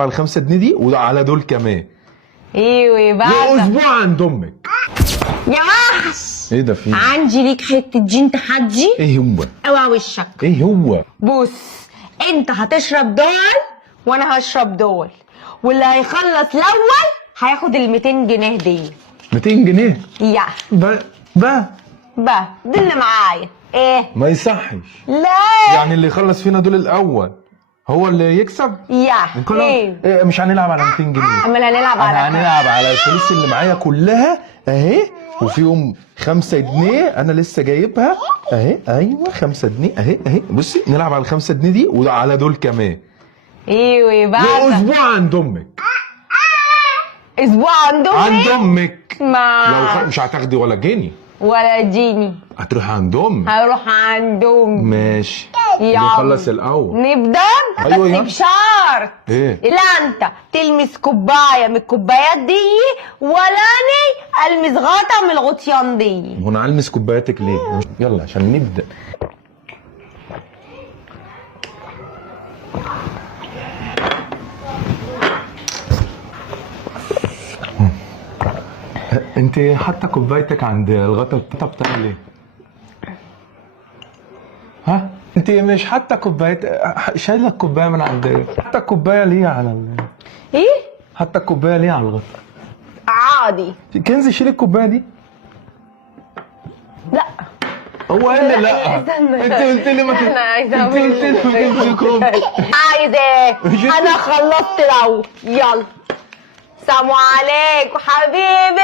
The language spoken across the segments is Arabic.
على ال5 جنيه دي وعلى دول كمان. ايوه بقى واسبوع عند امك. يا وحش. ايه ده فيه؟ عندي ليك حته جين تحدي. ايه هو؟ اوعى وشك. ايه هو؟ بص، انت هتشرب دول وانا هشرب دول، واللي هيخلص الاول هياخد ال200 جنيه دي. 200 جنيه؟ يا بقى ده اللي معايا. ايه ما يصحش. لا يعني اللي يخلص فينا دول الاول هو اللي يكسب. يا إيه مش هنلعب على 200 جنيه. امال هنلعب على هنلعب على الفلوس اللي معايا كلها اهي، وفيهم 5 جنيه انا لسه جايبها اهي. ايوه 5 جنيه اهي. بصي نلعب على ال5 جنيه دي وعلى دول كمان. ايوه بقى واسبوع عند امك. اسبوع عند امك ما لو مش هتاخدي ولا جنيه ولا جيني. هتروح عند امك. هروح عند امي. ماشي. يلا نخلص الاول. نبدا. أيوة بس يلا. بشرط ايه؟ لا انت تلمس كوبايه من الكوبايات دي ولا اني المس غطا من الغطيان دي. هو انا هلمس كوباياتك ليه؟ يلا عشان نبدا. انت حاطه كوبايتك عند الغطا بتاعي ليه؟ ها؟ انت مش حاطه شايله الكوبايه من عند حاطه الكوبايه ليه على ايه؟ حاطه الكوبايه ليه على الغطا؟ عادي. كنزي شيلي الكوبايه دي. لا هو قال لي لا. استنى. انت قلت لي ما انا عايزه انت قلت لي ما تمسكهم. عايز ايه؟ انا خلصت الاول. يلا سلام عليكم حبيبي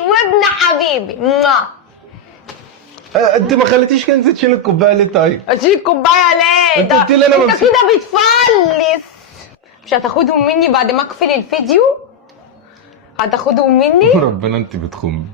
وابن حبيبي. انت ما خليتيش كنزي تشيل الكوبايه ليه طيب؟ اشيل الكوبايه ليه؟ انت قلت لي انا انت كده بتفلس. مش هتاخدهم مني بعد ما اقفل الفيديو؟ هتاخدهم مني؟ ربنا انت بتخمي.